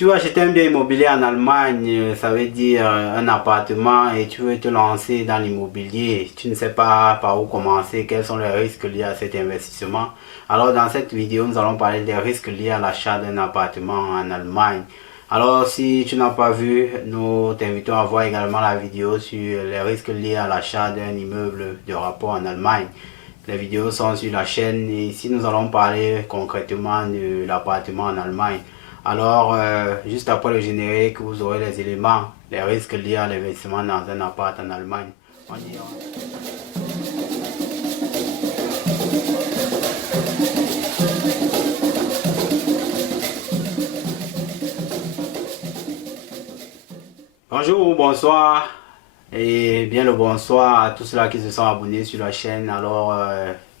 Tu vas acheter un bien immobilier en Allemagne, ça veut dire un appartement et tu veux te lancer dans l'immobilier. Tu ne sais pas par où commencer, quels sont les risques liés à cet investissement. Alors dans cette vidéo, nous allons parler des risques liés à l'achat d'un appartement en Allemagne. Alors si tu n'as pas vu, nous t'invitons à voir également la vidéo sur les risques liés à l'achat d'un immeuble de rapport en Allemagne. Les vidéos sont sur la chaîne et ici nous allons parler concrètement de l'appartement en Allemagne. Alors, juste après le générique, vous aurez les éléments, les risques liés à l'investissement dans un appart en Allemagne. Bonjour, bonsoir et bien le bonsoir à tous ceux qui se sont abonnés sur la chaîne. Alors,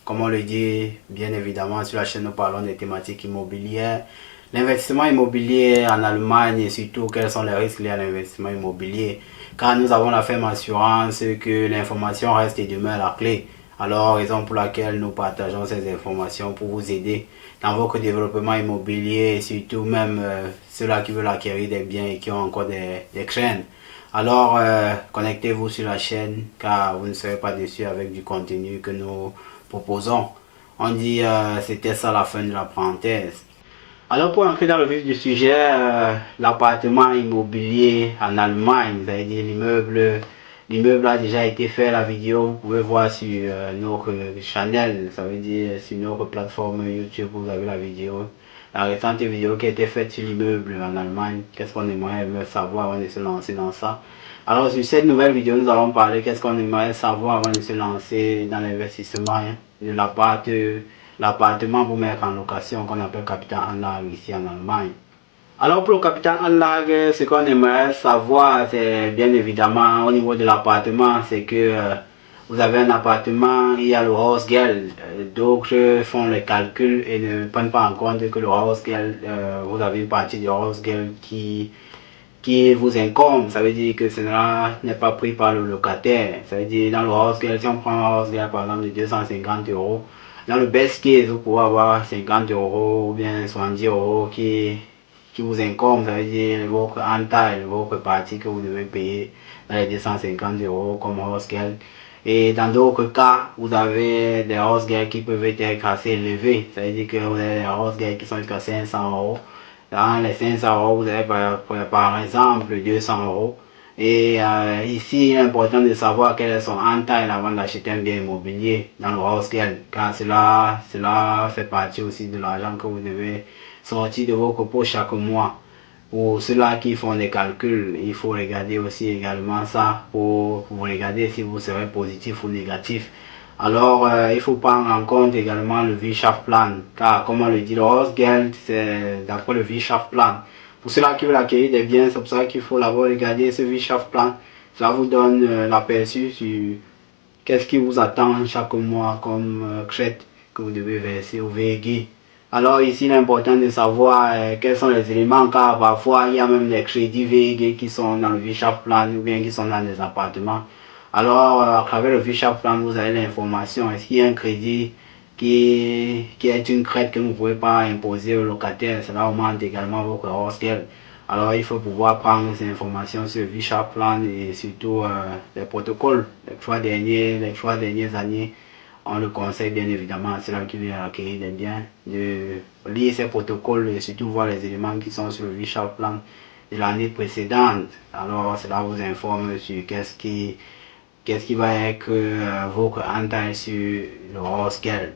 comme on le dit, bien évidemment, sur la chaîne, nous parlons des thématiques immobilières. L'investissement immobilier en Allemagne et surtout quels sont les risques liés à l'investissement immobilier. Car nous avons la ferme assurance que l'information reste et demeure la clé. Alors, raison pour laquelle nous partageons ces informations pour vous aider dans votre développement immobilier et surtout même ceux-là qui veulent acquérir des biens et qui ont encore des craintes. Alors, connectez-vous sur la chaîne car vous ne serez pas déçus avec du contenu que nous proposons. On dit c'était ça la fin de la parenthèse. Alors pour entrer dans le vif du sujet, l'appartement immobilier en Allemagne, c'est-à-dire l'immeuble a déjà été fait, la vidéo vous pouvez voir sur notre channel, ça veut dire sur notre plateforme YouTube, vous avez la vidéo, la récente vidéo qui a été faite sur l'immeuble en Allemagne, qu'est-ce qu'on aimerait savoir avant de se lancer dans ça. Alors sur cette nouvelle vidéo, nous allons parler qu'est-ce qu'on aimerait savoir avant de se lancer dans l'investissement de l'appartement pour mettre en location qu'on appelle Kapitalanlage ici en Allemagne. Alors pour le Kapitalanlage, ce qu'on aimerait savoir, c'est bien évidemment au niveau de l'appartement, c'est que vous avez un appartement, il y a le Hausgeld. D'autres font les calculs et ne prennent pas en compte que le Hausgeld, vous avez une partie du Hausgeld qui vous incombe, ça veut dire que cela n'est pas pris par le locataire. Ça veut dire dans le Hausgeld, si on prend un Hausgeld par exemple de 250 euros, dans le best case, vous pouvez avoir 50 euros ou bien 70 euros qui vous incombe, ça veut dire votre anteil, votre partie que vous devez payer dans les 250 euros comme Hausgeld. Et dans d'autres cas, vous avez des Hausgeld qui peuvent être assez élevés, ça veut dire que vous avez des Hausgeld qui sont jusqu'à 500 euros. Dans les 500 euros, vous avez par exemple 200 euros. Et ici, il est important de savoir quel est son entaille avant d'acheter un bien immobilier dans le Hausgeld, car cela fait partie aussi de l'argent que vous devez sortir de votre poche chaque mois. Pour ceux-là qui font des calculs, il faut regarder aussi également ça pour regarder si vous serez positif ou négatif. Alors, il faut prendre en compte également le Wirtschaftsplan, car comme on le dit, le Hausgeld, c'est d'après le Wirtschaftsplan. Pour ceux-là qui veulent acquérir des biens, c'est pour ça qu'il faut d'abord regarder ce Wirtschaftsplan. Cela vous donne l'aperçu sur qu'est-ce qui vous attend chaque mois comme crête que vous devez verser au VG. Alors ici, il est important de savoir quels sont les éléments, car parfois il y a même des crédits VG qui sont dans le Wirtschaftsplan ou bien qui sont dans des appartements. Alors, à travers le Wirtschaftsplan, vous avez l'information. Est-ce qu'il y a un crédit qui est une crête que vous ne pouvez pas imposer au locataire? Cela augmente également votre Hausgeld. Alors, il faut pouvoir prendre ces informations sur le Wirtschaftsplan et surtout les protocoles. Les 3 dernières années, on le conseille bien évidemment à ceux qui veulent acquérir des biens de lire ces protocoles et surtout voir les éléments qui sont sur le Wirtschaftsplan de l'année précédente. Alors, cela vous informe sur qu'est-ce qui va être votre entaille sur le Hausgeld.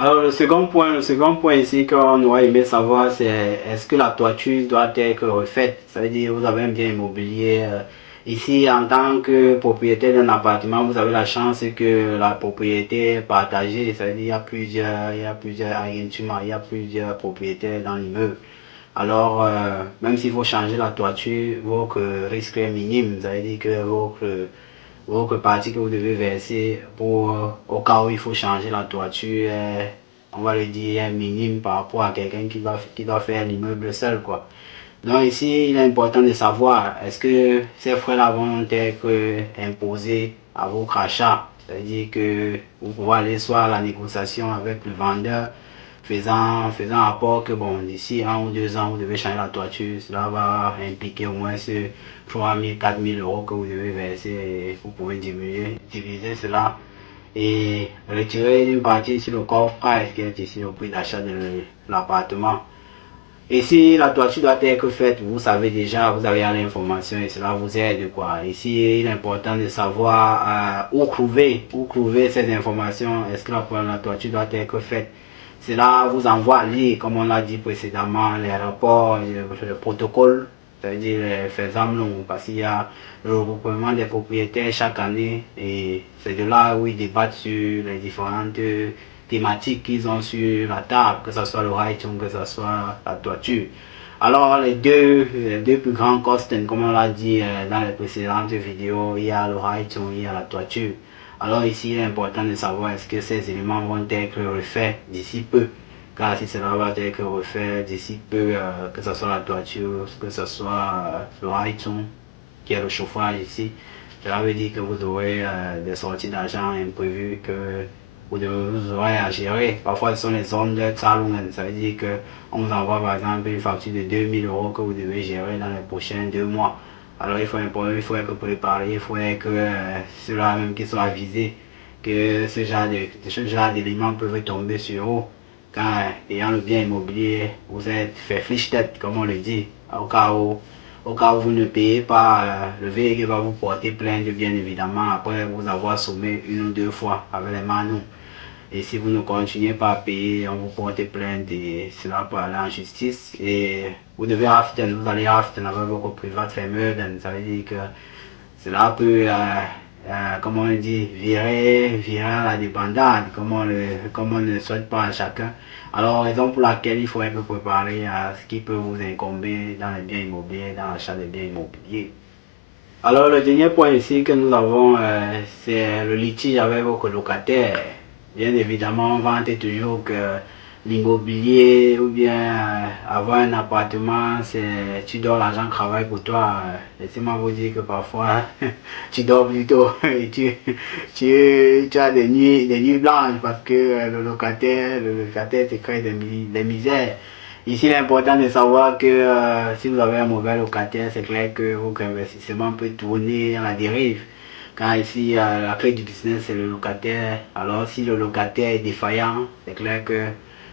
Alors le second point ici qu'on aurait aimé savoir, c'est est-ce que la toiture doit être refaite? Ça veut dire vous avez un bien immobilier. Ici, en tant que propriétaire d'un appartement, vous avez la chance que la propriété est partagée. Ça veut dire il y a plusieurs arrondissements, il y a plusieurs propriétaires dans l'immeuble. Alors, même s'il faut changer la toiture, votre risque est minime. Ça veut dire que votre partie que vous devez verser au cas où il faut changer la toiture, on va le dire, est minime par rapport à quelqu'un qui doit faire l'immeuble seul, quoi. Donc ici, il est important de savoir, est-ce que ces frais-là vont être imposés à votre achat? C'est-à-dire que vous pouvez aller soit à la négociation avec le vendeur, faisant rapport que bon, d'ici 1 ou 2 ans, vous devez changer la toiture. Cela va impliquer au moins ce 3 000, 4 000 euros que vous devez verser. Et vous pouvez diviser cela et retirer une partie sur le coffre qui est ici au prix d'achat de l'appartement. Et si la toiture doit être faite, vous savez déjà, vous avez l'information et cela vous aide quoi. Ici, il est important de savoir où trouver ces informations. Est-ce que la toiture doit être faite? Cela vous envoie à lire, comme on l'a dit précédemment, les rapports, le protocole, c'est-à-dire les faits longs, parce qu'il y a le regroupement des propriétaires chaque année et c'est de là où ils débattent sur les différentes thématiques qu'ils ont sur la table, que ce soit le Heizung, que ce soit la toiture. Alors les deux plus grands costes, comme on l'a dit dans les précédentes vidéos, il y a le Heizung, il y a la toiture. Alors ici, il est important de savoir est-ce que ces éléments vont être refaits d'ici peu. Car si cela va être refait d'ici peu, que ce soit la toiture, que ce soit le Heizung, qui est le chauffage ici, cela veut dire que vous aurez des sorties d'argent imprévues que vous aurez à gérer. Parfois, ce sont les zones de Zahlungen. Ça veut dire qu'on vous envoie par exemple une facture de 2 000 euros que vous devez gérer dans les prochains 2 mois. Alors il faut être préparé, il faut être ceux-là même qui sont avisés que ce genre d'éléments peuvent tomber sur vous. Quand ayant le bien immobilier, vous êtes fait fiche-tête, comme on le dit, au cas où vous ne payez pas, le VG va vous porter plainte, bien évidemment, après vous avoir sommé 1 ou 2 fois avec les manous. Et si vous ne continuez pas à payer, on vous porte plainte et cela peut aller en justice. Et vous devez vous allez haften avec votre Privatvermögen. Ça veut dire que cela peut, comme on dit, virer à la débandade, comme on ne le souhaite pas à chacun. Alors, raison pour laquelle il faut être préparé à ce qui peut vous incomber dans les biens immobiliers, dans l'achat des biens immobiliers. Alors, le dernier point ici que nous avons, c'est le litige avec vos colocataires. Bien évidemment, on vante toujours que l'immobilier ou bien avoir un appartement, c'est tu dors, l'argent travaille pour toi. Laissez-moi vous dire que parfois, tu dors plutôt et tu as des nuits blanches parce que le locataire te crée des misères. Ici, l'important de savoir que si vous avez un mauvais locataire, c'est clair que votre investissement peut tourner à la dérive. Car ici, la clé du business, c'est le locataire. Alors, si le locataire est défaillant, c'est clair que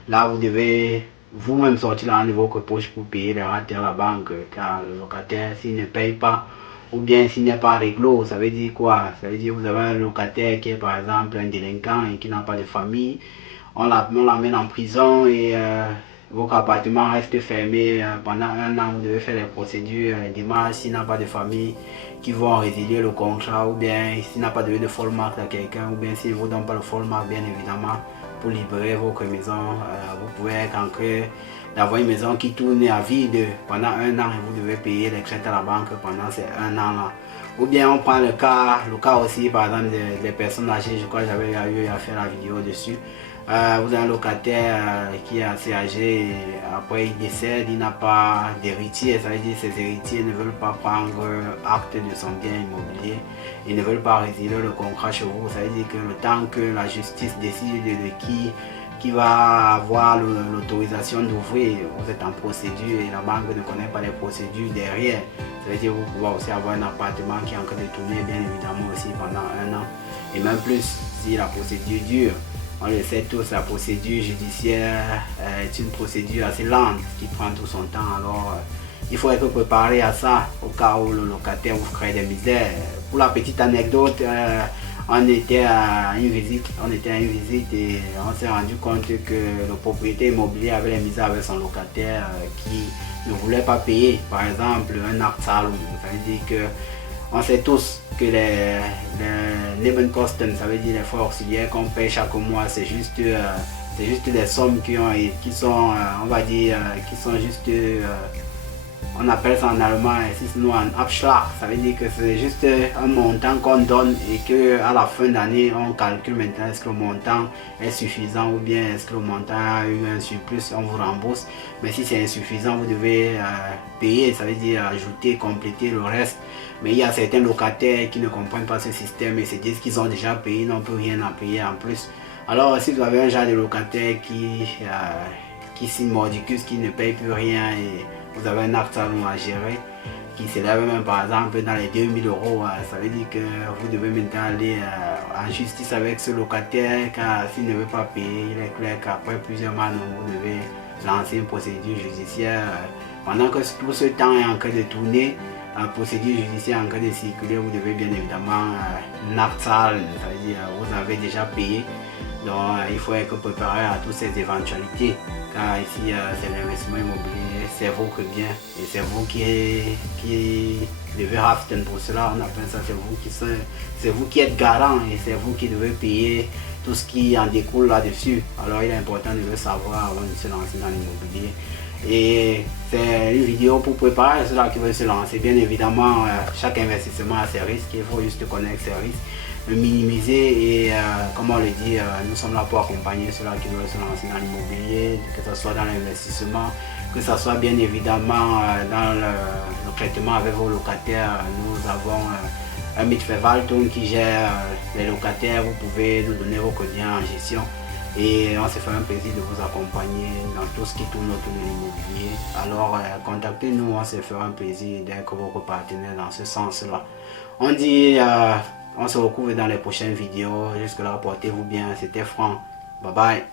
là, vous devez vous-même sortir l'argent de votre poche pour payer les rates à la banque. Car le locataire, s'il ne paye pas, ou bien s'il n'est pas réglo, ça veut dire quoi? Ça veut dire que vous avez un locataire qui est par exemple un délinquant et qui n'a pas de famille. On l'amène en prison et votre appartement reste fermé pendant 1 an. Vous devez faire les procédures, les démarches. S'il n'a pas de famille qui vont résilier le contrat, ou bien s'il n'a pas donné de fallback à quelqu'un, ou bien s'il ne vous donne pas le fallback, bien évidemment, pour libérer votre maison, vous pouvez être en train d'avoir une maison qui tourne à vide pendant 1 an et vous devez payer les crédits à la banque pendant ces 1 an-là. Ou bien on prend le cas aussi par exemple des personnes âgées, je crois que j'avais eu à faire la vidéo dessus. Vous avez un locataire qui est assez âgé et après il décède, il n'a pas d'héritier, ça veut dire que ses héritiers ne veulent pas prendre acte de son bien immobilier, ils ne veulent pas résilier le contrat chez vous, ça veut dire que le temps que la justice décide de qui va avoir l'autorisation d'ouvrir, vous êtes en procédure et la banque ne connaît pas les procédures derrière. Ça veut dire que vous pouvez aussi avoir un appartement qui est en train de tourner bien évidemment aussi pendant 1 an. Et même plus si la procédure dure. On le sait tous, la procédure judiciaire est une procédure assez lente qui prend tout son temps. Alors il faut être préparé à ça au cas où le locataire vous crée des misères. Pour la petite anecdote, on était à une visite et on s'est rendu compte que le propriétaire immobilier avait les misères avec son locataire qui ne voulait pas payer, par exemple, un acte salon. Ça veut dire que on sait tous que les Nebenkosten, ça veut dire les frais auxiliaires qu'on paye chaque mois, c'est juste des sommes qui sont, on va dire, qui sont juste, on appelle ça en allemand, sinon un Abschlag, ça veut dire que c'est juste un montant qu'on donne et que à la fin d'année on calcule maintenant est-ce que le montant est suffisant ou bien est-ce que le montant a eu un surplus, on vous rembourse. Mais si c'est insuffisant, vous devez payer, ça veut dire ajouter, compléter le reste. Mais il y a certains locataires qui ne comprennent pas ce système et se disent qu'ils ont déjà payé, ils n'ont plus rien à payer en plus. Alors si vous avez un genre de locataire qui signe mordicus, qui ne paye plus rien et vous avez un acte à gérer, qui s'élève même par exemple dans les 2000 euros, ça veut dire que vous devez maintenant aller en justice avec ce locataire car s'il ne veut pas payer, il est clair qu'après plusieurs mois, vous devez lancer une procédure judiciaire. Pendant que tout ce temps est en train de tourner, la procédure judiciaire en train de circuler, vous devez bien évidemment l'acte sale, ça veut dire vous avez déjà payé. Donc il faut être préparé à toutes ces éventualités car ici c'est l'investissement immobilier, c'est votre bien et c'est vous qui devez haften pour cela, on appelle ça, c'est vous qui êtes garant et c'est vous qui devez payer tout ce qui en découle là-dessus. Alors il est important de le savoir avant de se lancer dans l'immobilier. Et c'est une vidéo pour préparer ceux qui veulent se lancer. Bien évidemment, chaque investissement a ses risques, il faut juste connaître ses risques, le minimiser et comme on le dit, nous sommes là pour accompagner ceux qui veulent se lancer dans l'immobilier, que ce soit dans l'investissement, que ce soit bien évidemment dans le traitement avec vos locataires. Nous avons un Mitfait Valton qui gère les locataires, vous pouvez nous donner vos quotidiens en gestion. Et on se fait un plaisir de vous accompagner dans tout ce qui tourne autour de l'immobilier. Alors contactez-nous, on se fera un plaisir d'être votre partenaire dans ce sens-là. On dit, on se retrouve dans les prochaines vidéos. Jusque là, portez-vous bien. C'était Franck. Bye bye.